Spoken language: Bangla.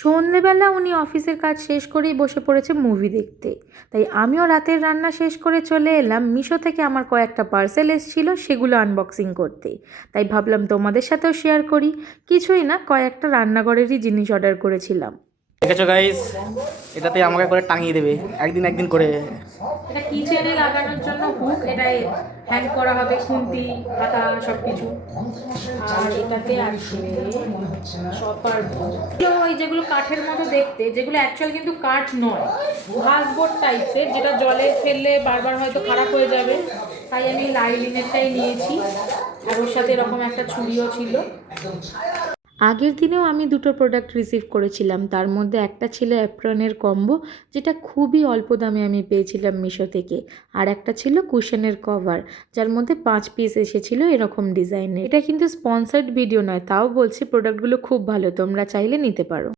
সন্ধেবেলা উনি অফিসের কাজ শেষ করেই বসে পড়েছে মুভি দেখতে, তাই আমিও রাতের রান্না শেষ করে চলে এলাম। মিশো থেকে আমার কয়েকটা পার্সেল এসেছিল, সেগুলো আনবক্সিং করতে। তাই ভাবলাম তোমাদের সাথেও শেয়ার করি। কিছুই না, কয়েকটা রান্নাঘরেরই জিনিস অর্ডার করেছিলাম। দেখেছো গাইস, এটাতে আমাকে করে টাঙিয়ে দেবে একদিন একদিন করে। এটা কিচেনে লাগানোর জন্য হুক, এটাই হ্যাং করা হবে, খুন্তি পাতা সব কিছু। আর এটাতে আছে শপার বোর্ড, ওই যেগুলো কাঠের মতো দেখতে, যেগুলো অ্যাকচুয়াল কিন্তু কাঠ নয়, ঘাস বোর্ড টাইপের, যেটা জলে ফেললে বারবার হয়তো খারাপ হয়ে যাবে। তাই আমি লাইলিনেরটাই নিয়েছি। আর ওর সাথে এরকম একটা ছুরিও ছিল। আগের দিনেও আমি দুটো প্রোডাক্ট রিসিভ করেছিলাম, তার মধ্যে একটা ছিল অ্যাপ্রনের কম্বো, যেটা খুবই অল্প দামে আমি পেয়েছিলাম মিশো থেকে। আর একটা ছিল কুশনের কভার, যার মধ্যে 5 পিস এসেছিলো এরকম ডিজাইনের। এটা কিন্তু স্পন্সার্ড ভিডিও নয়, তাও বলছি প্রোডাক্টগুলো খুব ভালো, তোমরা চাইলে নিতে পারো।